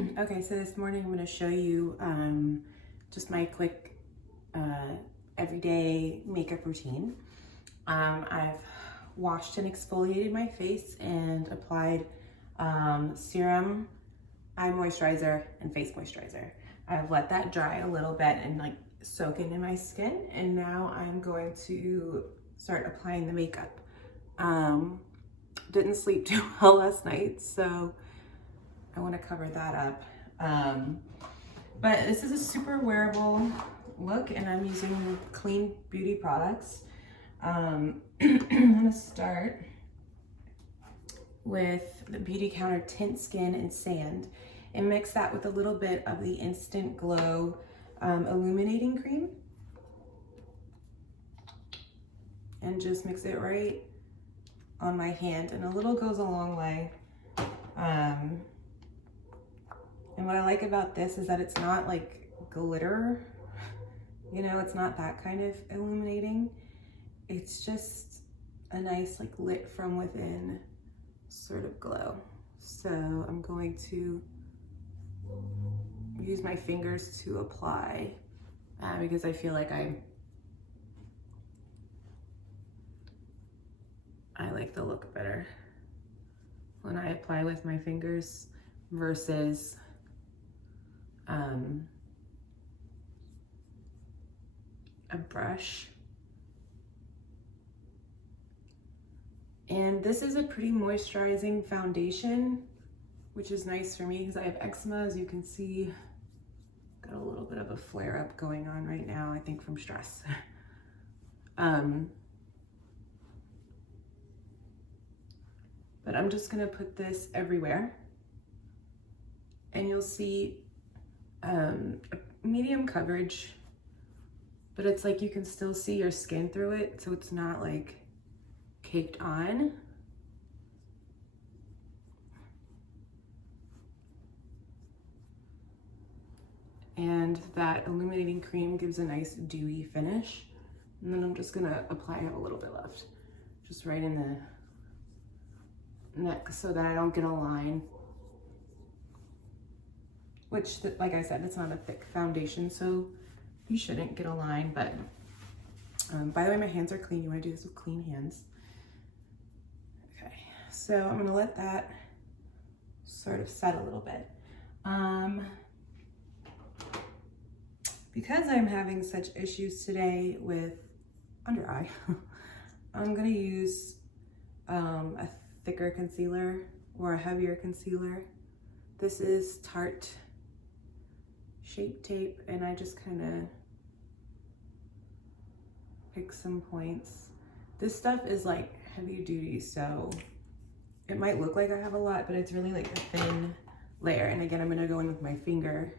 Okay, so this morning I'm going to show you just my quick everyday makeup routine. I've washed and exfoliated my face and applied serum, eye moisturizer, and face moisturizer. I've let that dry a little bit and like soak into my skin, and now I'm going to start applying the makeup. Didn't sleep too well last night, so I want to cover that up. But this is a super wearable look, and I'm using clean beauty products. I'm gonna start with the Beauty Counter Tint Skin and Sand and mix that with a little bit of the Instant Glow illuminating cream, and just mix it right on my hand, and a little goes a long way. And what I like about this is that it's not like glitter, you know, it's not that kind of illuminating. It's just a nice like lit from within sort of glow. So I'm going to use my fingers to apply because I feel like I like the look better when I apply with my fingers versus a brush. And this is a pretty moisturizing foundation, which is nice for me because I have eczema, as you can see. Got a little bit of a flare up going on right now, I think from stress. But I'm just gonna put this everywhere, and you'll see a medium coverage, but it's like you can still see your skin through it, so it's not like caked on. And that illuminating cream gives a nice dewy finish. And then I'm just gonna apply, I have a little bit left, just right in the neck so that I don't get a line. Which, like I said, it's not a thick foundation, so you shouldn't get a line. But by the way, my hands are clean. You want to do this with clean hands. Okay, so I'm gonna let that sort of set a little bit. Because I'm having such issues today with under eye, I'm gonna use a thicker concealer or a heavier concealer. This is Tarte Shape Tape, and I just kind of pick some points. This stuff is like heavy duty, so it might look like I have a lot, but it's really like a thin layer. And again, I'm gonna go in with my finger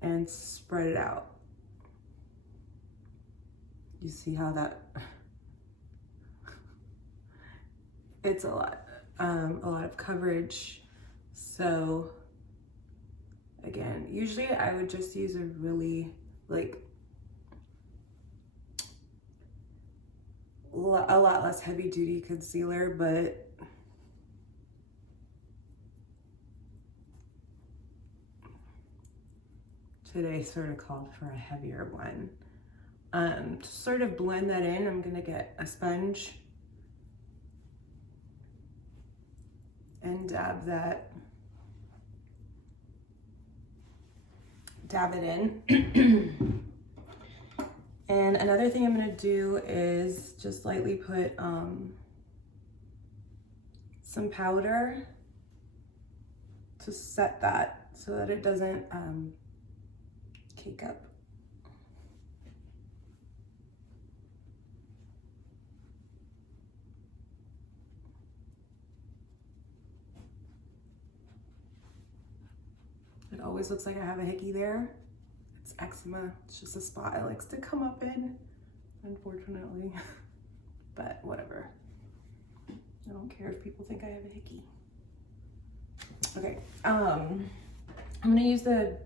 and spread it out. You see how that, it's a lot of coverage. So again, usually I would just use a really like a lot less heavy duty concealer, but today sort of called for a heavier one. To sort of blend that in, I'm gonna get a sponge and dab it in. And another thing I'm gonna do is just lightly put some powder to set that so that it doesn't cake up. It always looks like I have a hickey there. It's eczema. It's just a spot it likes to come up in, unfortunately. But whatever. I don't care if people think I have a hickey. Okay, I'm gonna use the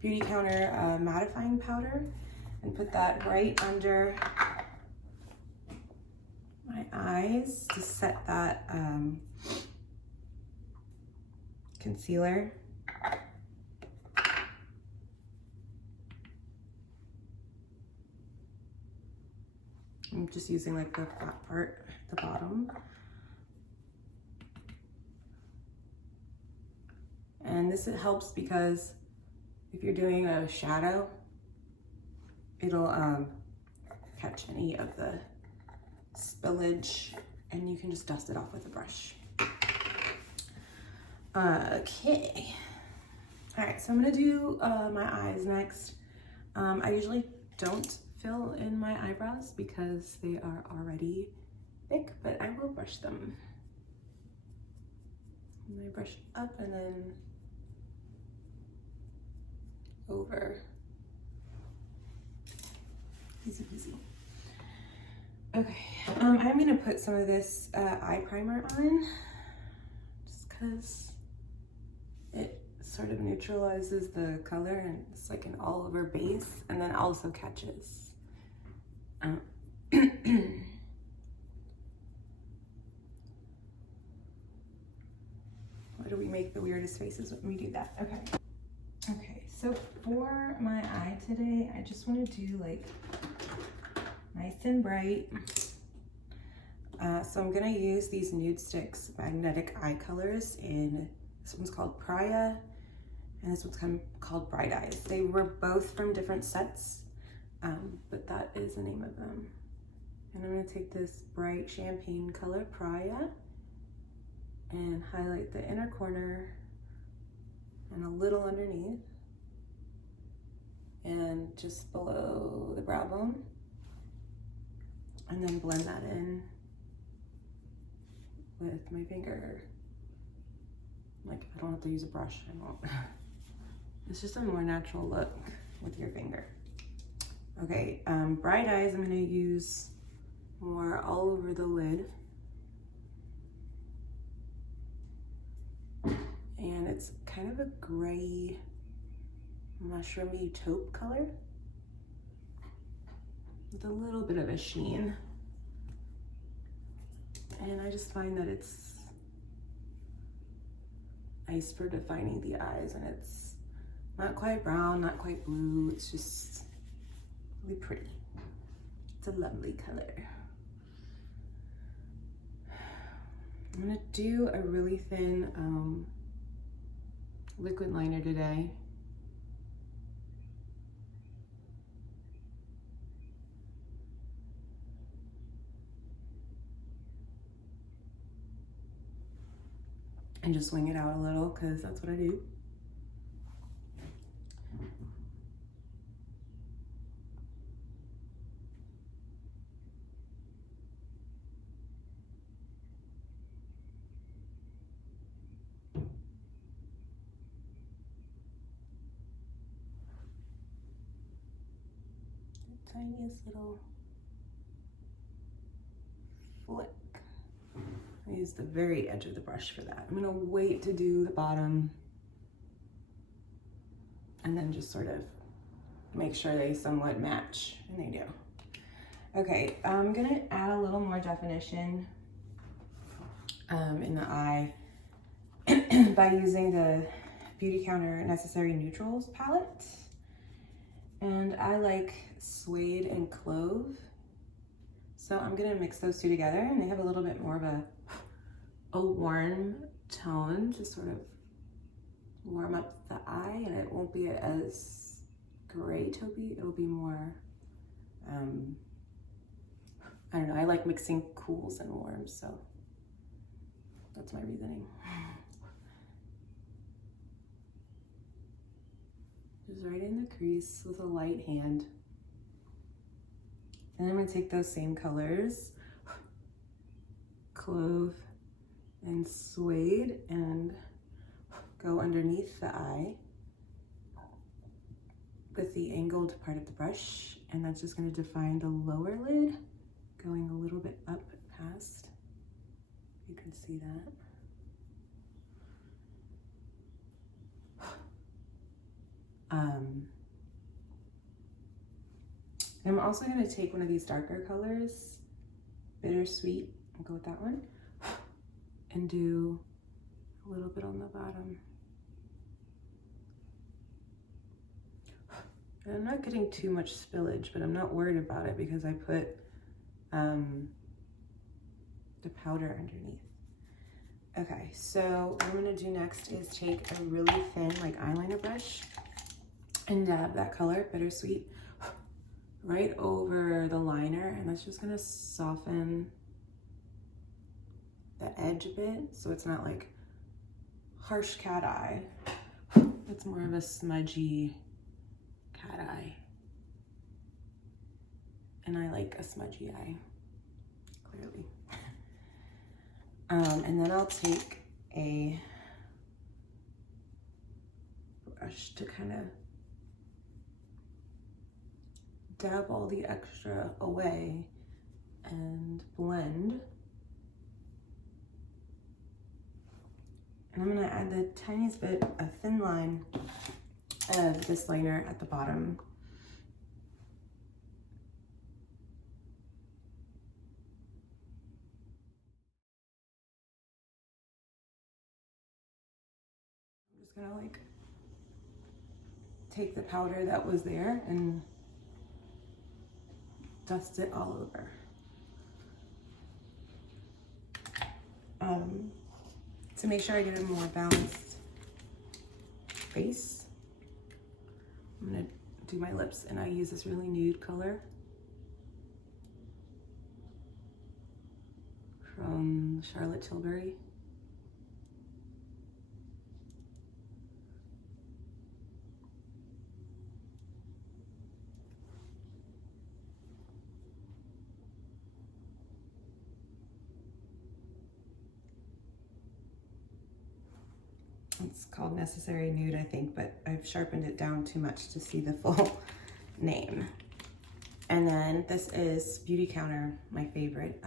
Beauty Counter mattifying powder and put that right under my eyes to set that concealer. I'm just using like the flat part at the bottom. And this helps because if you're doing a shadow, it'll catch any of the spillage and you can just dust it off with a brush. Okay. All right, so I'm gonna do my eyes next. I usually don't fill in my eyebrows because they are already thick, but I will brush them. And I brush up and then over. Easy peasy. Okay, I'm gonna put some of this eye primer on just because it sort of neutralizes the color and it's like an all over base and then also catches. Why do we make the weirdest faces when we do that? Okay. Okay, so for my eye today, I just want to do like nice and bright. So I'm gonna use these Nude Sticks magnetic eye colors in, this one's called Pariah, and this one's called Bright Eyes. They were both from different sets, but that is the name of them. And I'm gonna take this bright champagne color, Pariah, and highlight the inner corner and a little underneath, and just below the brow bone, and then blend that in with my finger. Like, I don't have to use a brush, I won't. It's just a more natural look with your finger. Okay, Bright Eyes, I'm gonna use more all over the lid. And it's kind of a gray, mushroomy taupe color with a little bit of a sheen. And I just find that it's nice for defining the eyes, and it's not quite brown, not quite blue. It's just really pretty. It's a lovely color. I'm gonna do a really thin liquid liner today. And just wing it out a little because that's what I do. The tiniest little flick. I use the very edge of the brush for that. I'm gonna wait to do the bottom and then just sort of make sure they somewhat match, and they do. Okay, I'm gonna add a little more definition in the eye by using the Beauty Counter Necessary Neutrals palette. And I like Suede and Clove. So I'm gonna mix those two together, and they have a little bit more of a warm tone to sort of warm up the eye, and it won't be as gray taupey. It'll be more, I don't know, I like mixing cools and warms, so that's my reasoning. Just right in the crease with a light hand. And I'm gonna take those same colors, Clove and Suede, and go underneath the eye with the angled part of the brush, and that's just gonna define the lower lid, going a little bit up past. You can see that. I'm also going to take one of these darker colors, Bittersweet, I'll go with that one, and do a little bit on the bottom. And I'm not getting too much spillage, but I'm not worried about it because I put the powder underneath. Okay, so what I'm gonna do next is take a really thin like eyeliner brush and dab that color, Bittersweet, right over the liner, and that's just gonna soften the edge a bit so it's not like harsh cat eye. It's more of a smudgy cat eye. And I like a smudgy eye, clearly. And then I'll take a brush to kind of dab all the extra away and blend. And I'm gonna add the tiniest bit of thin line of this liner at the bottom. I'm just gonna like take the powder that was there and dust it all over. To make sure I get a more balanced face, I'm gonna do my lips, and I use this really nude color from Charlotte Tilbury. It's called Necessary Nude, I think, but I've sharpened it down too much to see the full name. And then this is Beauty Counter, my favorite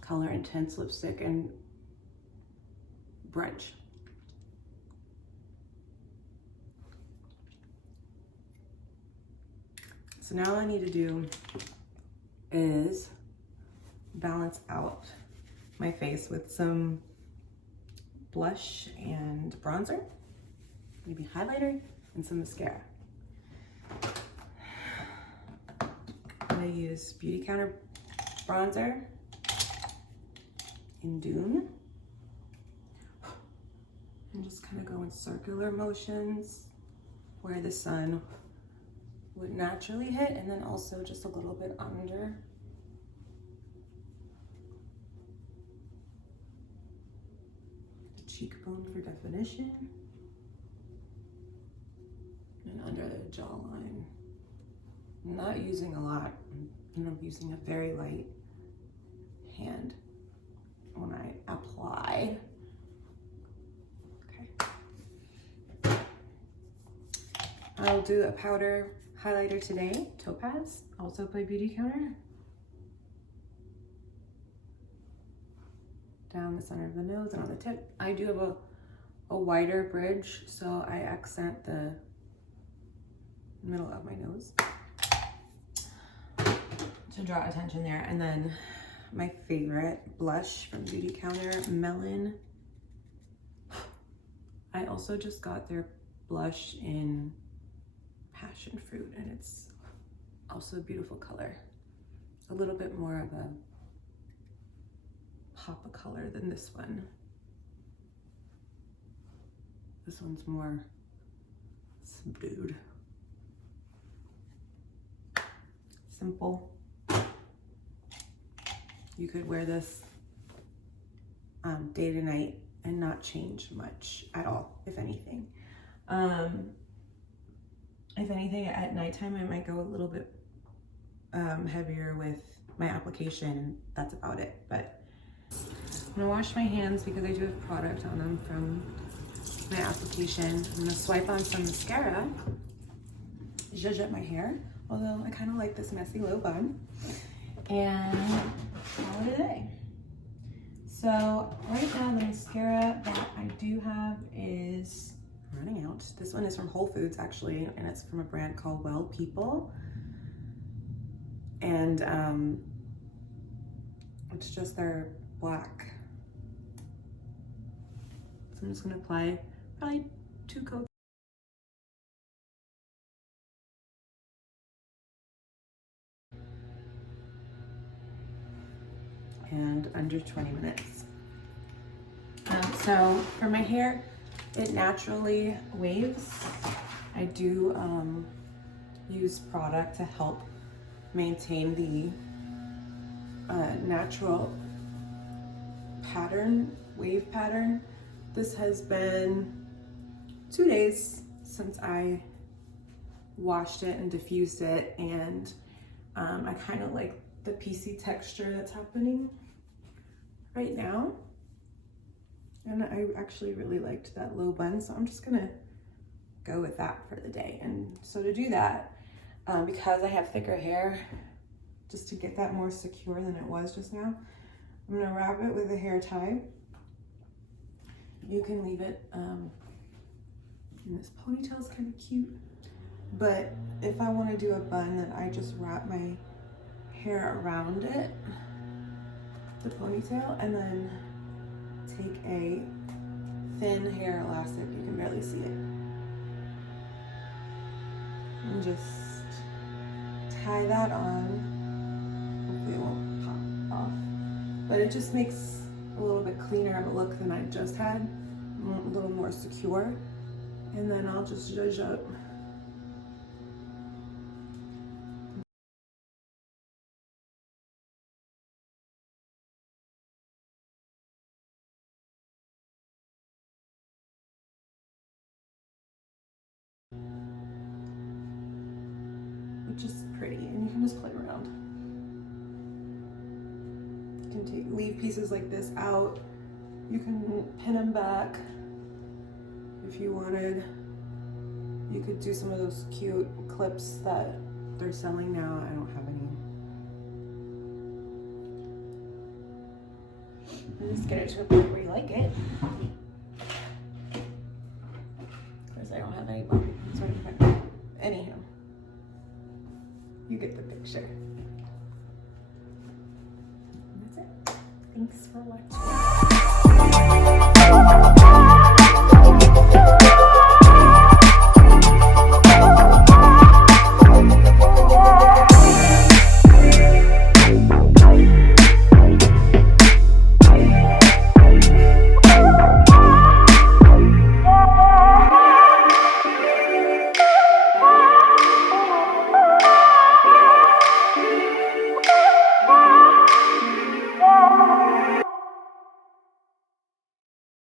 Color Intense lipstick and Brunch. So now all I need to do is balance out my face with some blush and bronzer, maybe highlighter, and some mascara. I'm gonna use Beauty Counter bronzer in Dune, and just kind of go in circular motions where the sun would naturally hit, and then also just a little bit under. Cheekbone for definition, and under the jawline. I'm not using a lot, I'm using a very light hand when I apply. Okay. I'll do a powder highlighter today, Topaz, also by Beauty Counter. Down the center of the nose and on the tip. I do have a wider bridge, so I accent the middle of my nose to draw attention there. And then my favorite blush from Beauty Counter, Melon. I also just got their blush in Passion Fruit, and it's also a beautiful color. A little bit more of a pop of color than this one. This one's more subdued. Simple. You could wear this day to night and not change much at all, if anything. If anything, at nighttime, I might go a little bit heavier with my application. That's about it. But I'm gonna wash my hands because I do have product on them from my application. I'm gonna swipe on some mascara, zhuzh up my hair, although I kind of like this messy low bun, and call it a day. So right now the mascara that I do have is running out. This one is from Whole Foods actually, and it's from a brand called Well People. And it's just their black. So I'm just gonna apply probably 2 coats. under 20 minutes. So for my hair, it naturally waves. I do use product to help maintain the natural pattern, wave pattern. This has been 2 days since I washed it and diffused it, and I kind of like the piecey texture that's happening right now. And I actually really liked that low bun, so I'm just gonna go with that for the day. And so to do that, because I have thicker hair, just to get that more secure than it was just now, I'm gonna wrap it with a hair tie. You can leave it, and this ponytail is kind of cute, but if I wanna do a bun, then I just wrap my hair around it, the ponytail, and then take a thin hair elastic, you can barely see it, and just tie that on. Hopefully it won't pop off, but it just makes a little bit cleaner of a look than I just had, a little more secure. And then I'll just zhuzh up. Which is pretty, and you can just play around. You can leave pieces like this out. You can pin them back if you wanted. You could do some of those cute clips that they're selling now. I don't have any. And just get it to a point where you like it. Because I don't have any bobby pins or anything. Anyhow, you get the picture. And that's it. Thanks for watching.